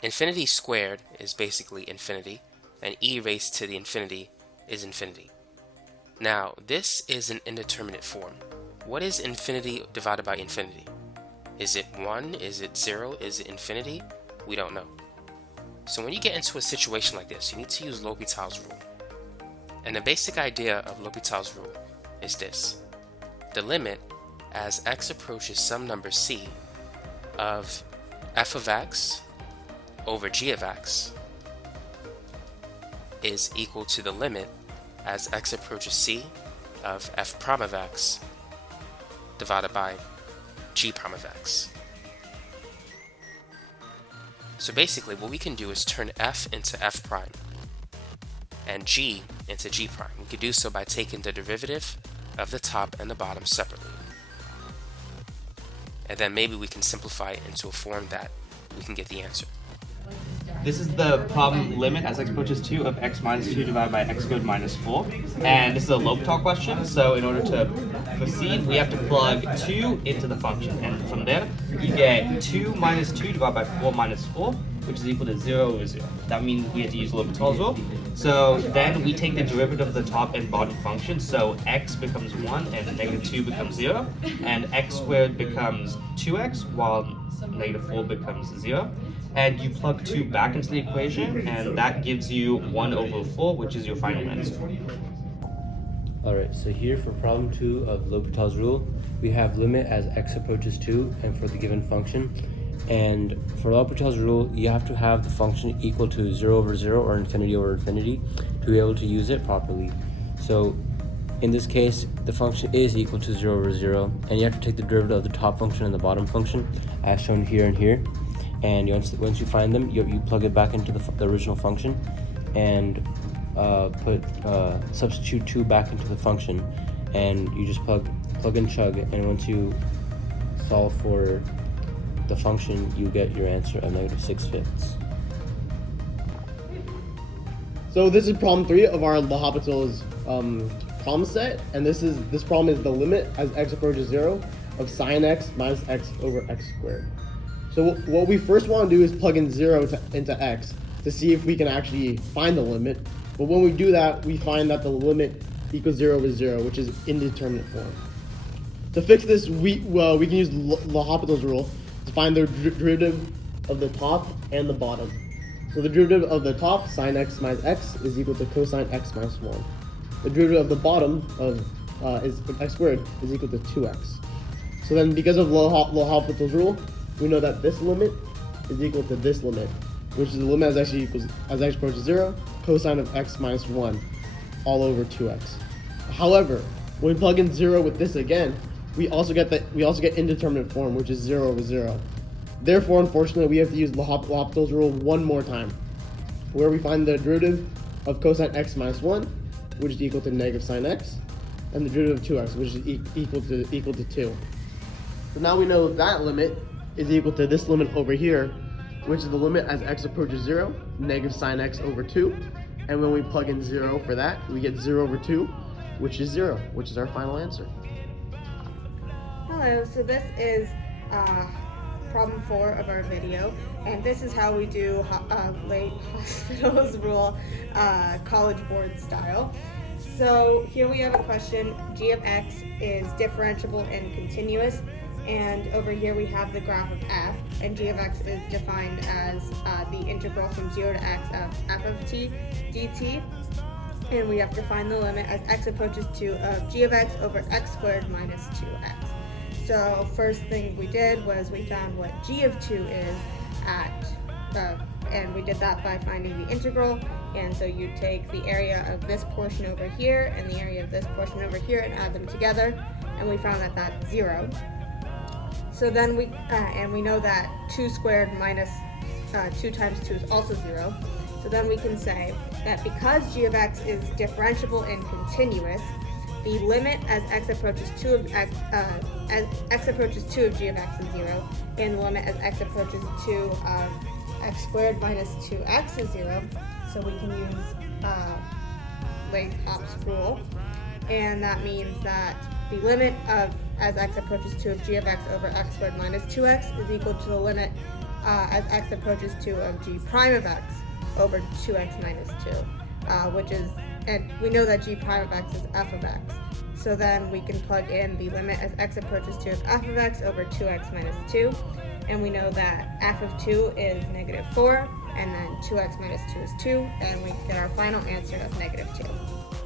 Infinity squared is basically infinity, and e raised to the infinity is infinity. Now, this is an indeterminate form. What is infinity divided by infinity? Is it 1? Is it 0? Is it infinity? We don't know. So when you get into a situation like this, you need to use L'Hopital's rule. And the basic idea of L'Hopital's rule is this. The limit as x approaches some number c of f of x over g of x is equal to the limit as x approaches c of f prime of x divided by g prime of x. So basically what we can do is turn f into f prime and g into g prime. We could do so by taking the derivative of the top and the bottom separately. And then maybe we can simplify it into a form that we can get the answer. This is the problem limit as x approaches 2 of x minus 2 divided by x squared minus 4. And this is a L'Hopital question, so in order to proceed, we have to plug 2 into the function. And from there, you get 2 minus 2 divided by 4 minus 4, which is equal to 0 over 0. That means we have to use L'Hopital's rule. So then we take the derivative of the top and bottom function, so x becomes 1 and negative 2 becomes 0, and x squared becomes 2x, while negative 4 becomes 0. And you plug 2 back into the equation, and that gives you 1 over 4, which is your final answer. Alright, so here for problem 2 of L'Hopital's rule, we have limit as x approaches 2 and for the given function. And for L'Hopital's rule, you have to have the function equal to 0 over 0 or infinity over infinity to be able to use it properly. So in this case, the function is equal to 0 over 0, and you have to take the derivative of the top function and the bottom function as shown here and here. And once you find them, you plug it back into the original function and substitute 2 back into the function, and you just plug and chug, and once you solve for the function, you get your answer of negative 6/5. So this is problem 3 of our L'Hopital's problem set, and this problem is the limit as x approaches 0 of sine x minus x over x squared. So what we first want to do is plug in 0 into x to see if we can actually find the limit. But when we do that, we find that the limit equals 0 over 0, which is indeterminate form. To fix this, we can use L'Hopital's rule to find the derivative of the top and the bottom. So the derivative of the top, sine x minus x, is equal to cosine x minus 1. The derivative of the bottom is x squared is equal to 2x. So then, because of L'Hopital's rule, we know that this limit is equal to this limit, which is the limit as x approaches 0, cosine of x minus 1, all over 2x. However, when we plug in 0 with this again, we also get indeterminate form, which is 0 over 0. Therefore, unfortunately, we have to use L'Hopital's rule one more time, where we find the derivative of cosine x minus 1, which is equal to negative sine x, and the derivative of 2x, which is equal to 2. So now we know that limit is equal to this limit over here, which is the limit as x approaches 0, negative sine x over 2. And when we plug in 0 for that, we get 0 over 2, which is 0, which is our final answer. Hello, so this is problem 4 of our video, and this is how we do late hospitals rule college board style. So here we have a question. G of x is differentiable and continuous, and over here we have the graph of f, and g of x is defined as the integral from 0 to x of f of t dt, and we have to find the limit as x approaches 2 of g of x over x squared minus 2x. So first thing we did was we found what g of 2 is and we did that by finding the integral. And so you take the area of this portion over here and the area of this portion over here and add them together, and we found that that's 0. So then we know that 2 squared minus 2 times 2 is also 0. So then we can say that because g of x is differentiable and continuous, the limit as x approaches 2 of x as x approaches 2 of g of x is 0, and the limit as x approaches 2 of x squared minus 2x is 0. So we can use L'Hopital's rule, and that means that the limit of as x approaches 2 of g of x over x squared minus 2x is equal to the limit as x approaches 2 of g prime of x over 2x minus 2, which is, and we know that g prime of x is f of x. So then we can plug in the limit as x approaches 2 of f of x over 2x minus 2. And we know that f of 2 is negative 4, and then 2x minus 2 is 2, and we get our final answer of negative 2.